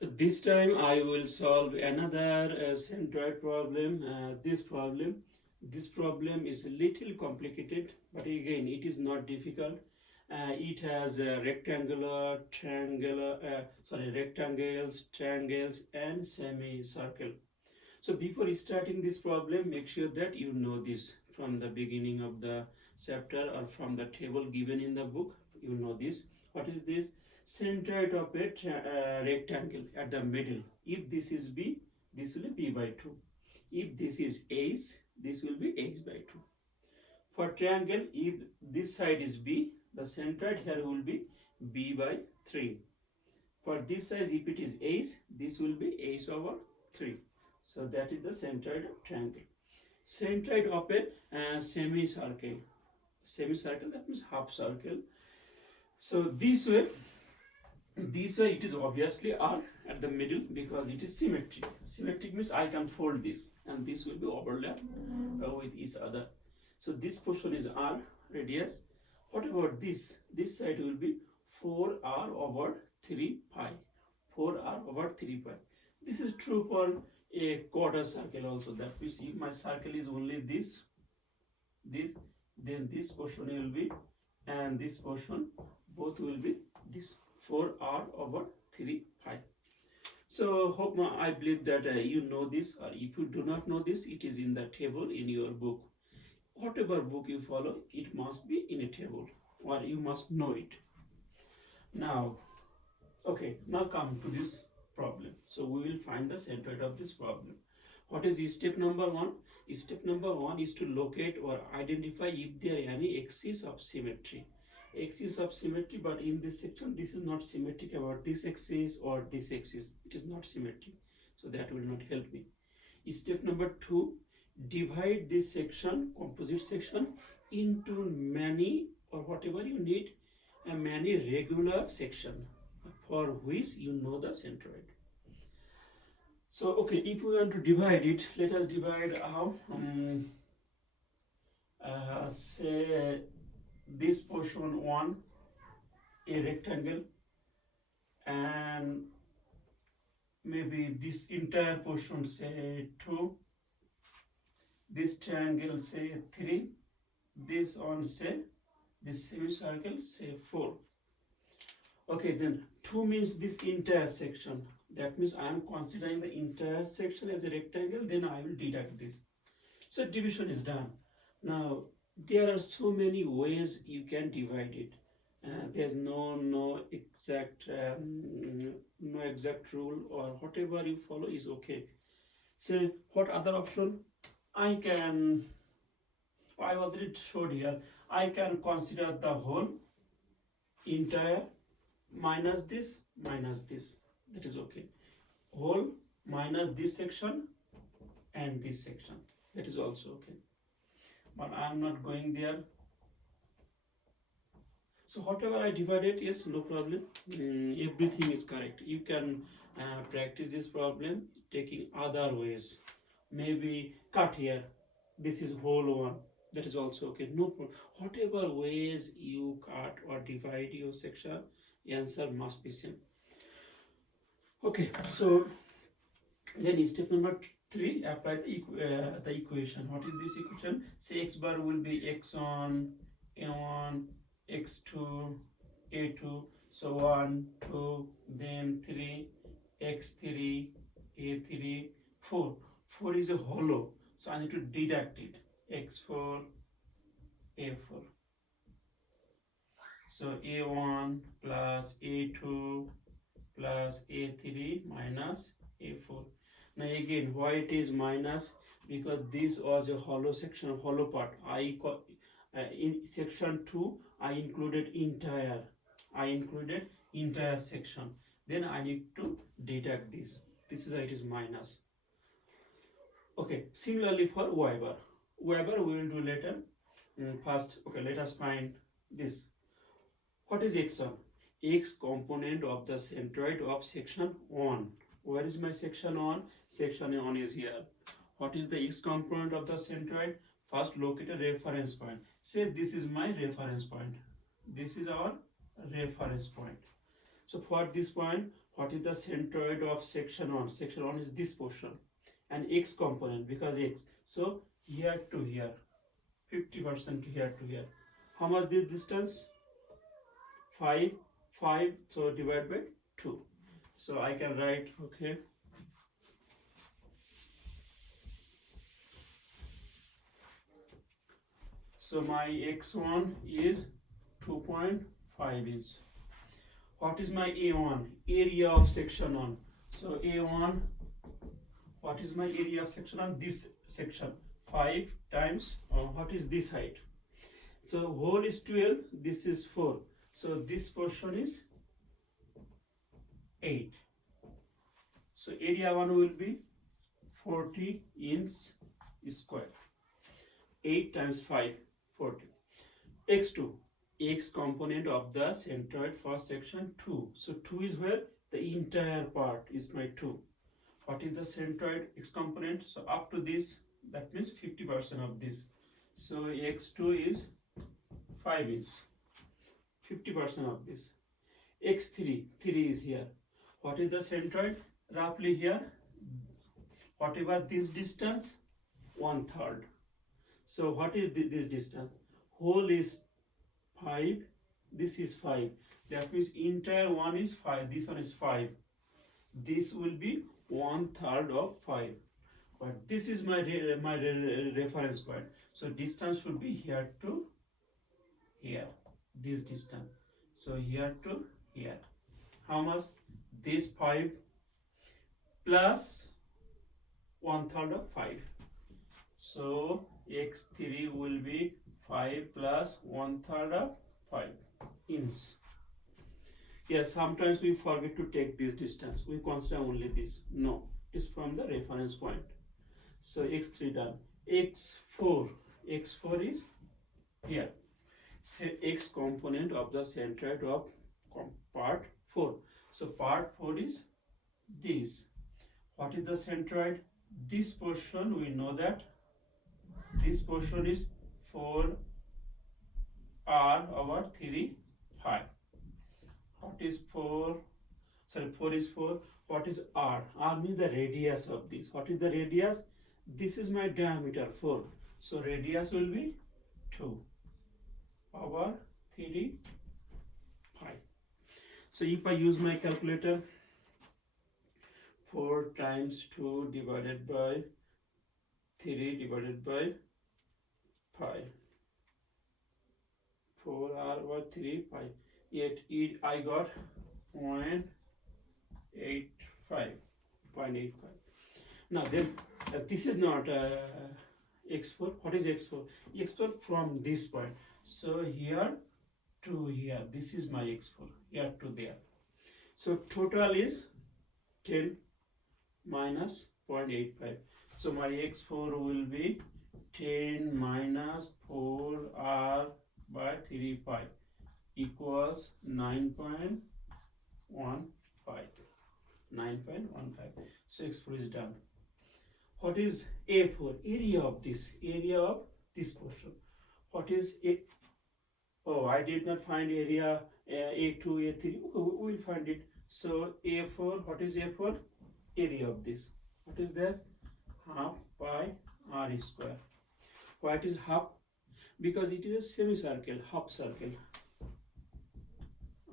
This time I will solve another centroid problem. This problem is a little complicated, but again, it is not difficult. It has rectangles, triangles, and semicircle. So before starting this problem, make sure that you know this from the beginning of the chapter or from the table given in the book. You know this. What is this? Centroid of a rectangle at the middle. If this is B, this will be B by 2. If this is H, this will be H by 2. For triangle, if this side is B, the centroid here will be B by 3. For this size, if it is H, this will be H over 3. So that is the centroid of triangle. Centroid of a semicircle. Semicircle, that means half circle. So this way it is obviously R at the middle because it is symmetric. Symmetric means I can fold this and this will be overlapped with each other. So this portion is R radius. What about this? This side will be 4R over 3 pi. 4R over 3 pi. This is true for a quarter circle also. That means if my circle is only this, then this portion will be, and this portion, both will be this 4R over 3 pi. So hope I believe that you know this, or if you do not know this, it is in the table in your book. Whatever book you follow, it must be in a table, or you must know it. Now, okay, now come to this problem. So we will find the centroid of this problem. What is step number 1? Step number 1 is to locate or identify if there are any axis of symmetry. Axis of symmetry, but in this section, this is not symmetric about this axis or this axis. It is not symmetric. So that will not help me. Step number 2, divide this section, composite section, into many, or whatever you need, many regular section for which you know the centroid. So okay, if we want to divide it, let us divide how say this portion 1, a rectangle, and maybe this entire portion say 2, this triangle say 3, this one say, this semicircle say 4. Okay, then 2 means this entire section. That means I am considering the entire section as a rectangle, then I will deduct this. So division is done. Now, there are so many ways you can divide it. There's no exact rule, or whatever you follow is okay. So what other option? I already showed here. I can consider the whole entire minus this, that is okay. Whole minus this section and this section, that is also okay. But I am not going there. So whatever I divided, yes, no problem. Everything is correct. You can practice this problem taking other ways. Maybe cut here. This is whole one. That is also okay. No problem. Whatever ways you cut or divide your section, answer must be same. Okay, so then step number 3, apply the equation. What is this equation? Say x bar will be x1, a1, x2, a2, so 1, 2, then 3, x3, a3, 4. 4 is a hollow, so I need to deduct it. x4, a4. So a1 plus a2 plus a3 minus a4. Now again, why it is minus? Because this was a hollow section, hollow part. In section 2, I included entire section. Then I need to deduct this. This is why it is minus. Okay, similarly for y bar. Y bar we will do later. First, okay, let us find this. What is x1? X component of the centroid of section 1. Where is my section 1? Section 1 is here. What is the x component of the centroid? First locate a reference point. Say this is my reference point. This is our reference point. So for this point, What is the centroid of section 1? Section 1 is this portion, and x component, because x. So here to here, 50% here to here. How much this distance? 5, 5, so divide by 2. So I can write, okay, so my x1 is 2.5 inch. What is my A1? Area of section 1. So A1, what is my area of section 1? This section, 5 times, what is this height? So whole is 12, this is 4. So this portion is 8. So area 1 will be 40 inch square. 8 times 5, 40. X2, x component of the centroid for section 2. So 2 is where? The entire part is my 2. What is the centroid x component? So up to this, that means 50% of this. So x2 is 5 inch. 50% of this. X3, 3 is here. What is the centroid? Roughly here, whatever this distance, 1/3. So what is this distance? Whole is 5, this is 5. That means entire one is 5, this one is 5. This will be 1/3 of 5. But this is my reference point. So distance should be here to here. This distance. So here to here. How much? This 5 plus 1/3 of 5. So x3 will be 5 plus 1/3 of 5 inch. Yes, sometimes we forget to take this distance. We consider only this. No, it's from the reference point. So x3 done. x4 is here. X component of the centroid of part 4. So part 4 is this. What is the centroid? This portion, we know that this portion is 4r over 3 pi. What is 4? Sorry, 4 is 4. What is r? R means the radius of this. What is the radius? This is my diameter, 4. So radius will be 2 over 3 pi. So if I use my calculator, 4 times 2 divided by 3 divided by pi. 4r over 3 pi. Yet I got 0.85. Now then, this is not x4. What is x4? x4 from this point. So here to here. This is my x4. Here to there. So total is 10 minus 0.85. So my x4 will be 10 minus 4r by 3 pi equals 9.15. 9.15. So x4 is done. What is A4? Area of this. Area of this portion. What is A? Oh, I did not find area A2, A3. Okay, we will find it. So A4, what is A4? Area of this. What is this? Half pi r square. Why it is half? Because it is a semicircle, half circle.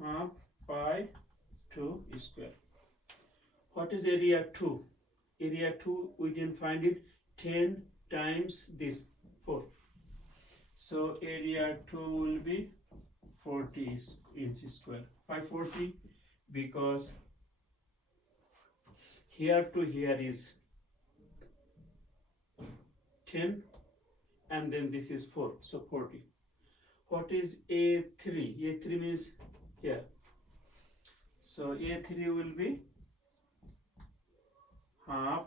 Half pi 2 square. What is area 2? Area 2, we can find it 10 times this, 4. So area 2 will be 40 inch square. Why 40? Because here to here is 10 and then this is 4, so 40. What is A3? A3 means here. So A3 will be half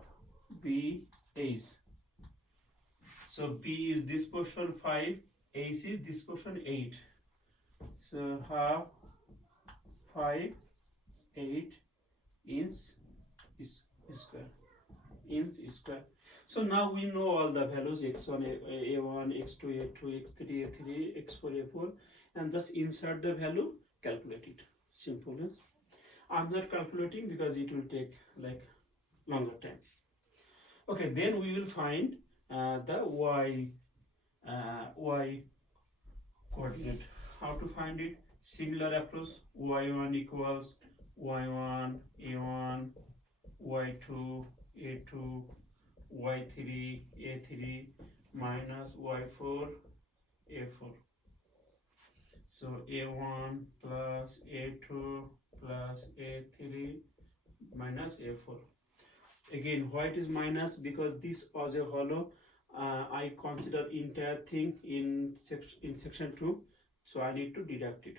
B ace. So B is this portion 5, ace is this portion 8. So half 5, 8 inch square. Inch square. So now we know all the values x1, a1, x2, a2, x3, a3, x4, a4, and just insert the value, calculate it. Simple. I'm not calculating because it will take like longer time. Okay, then we will find the y coordinate. How to find it? Similar approach. Y1 equals y1 a1, y2 a2, y3 a3 minus y4 a4. So a1 plus a2 plus a3 minus a4. Again, why it is minus? Because this was a hollow. I consider entire thing in section 2, so I need to deduct it.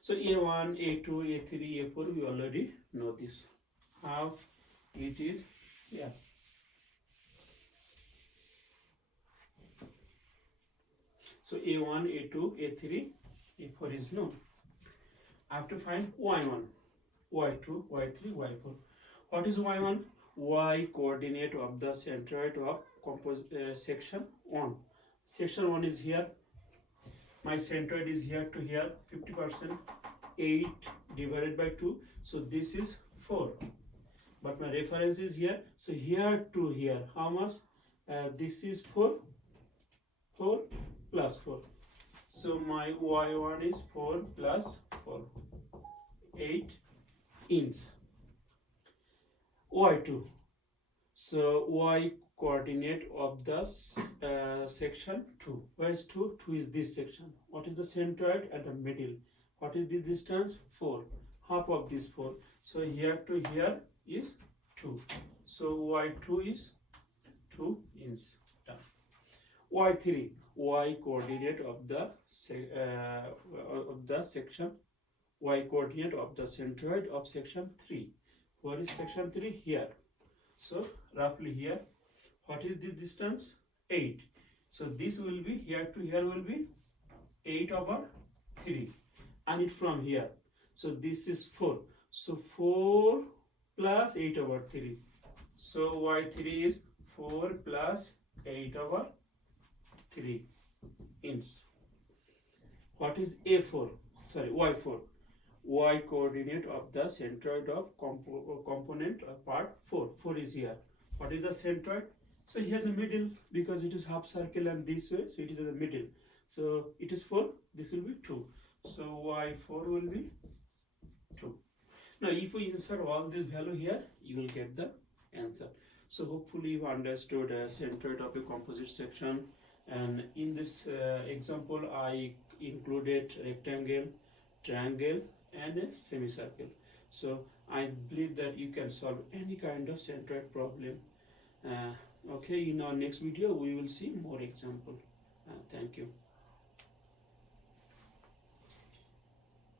So a1 a2 a3 a4, we already know this. How it is? Yeah. So a1 a2 a3 a4 is known. I have to find y1, y2 y3 y4. What is y1? Y coordinate of the centroid of section 1. Section 1 is here. My centroid is here to here, 50%, 8 divided by 2. So this is 4. But my reference is here. So here to here, how much? This is 4. 4 plus 4. So my y1 is 4 plus 4. 8 inch. y2. So y coordinate of the section 2. Where is 2? 2 is this section. What is the centroid at the middle? What is the distance? 4. Half of this 4. So here to here is 2. So y2 is 2 inch. Done. y3. Y coordinate of the section. Y coordinate of the centroid of section 3. Where is section 3? Here. So roughly here. What is this distance? 8. So this will be here to here will be 8 over 3. And it from here. So this is 4. So 4 plus 8 over 3. So y3 is 4 plus 8 over 3 inch. What is a4? Sorry, y4. Y coordinate of the centroid of component of part 4. 4 is here. What is the centroid? So here the middle, because it is half circle and this way, so it is in the middle. So it is 4, this will be 2. So y4 will be 2. Now if we insert all this value here, you will get the answer. So hopefully you understood centroid of a composite section. And in this example, I included rectangle, triangle, and a semicircle. So I believe that you can solve any kind of centroid problem. Okay, in our next video we will see more example. Thank you.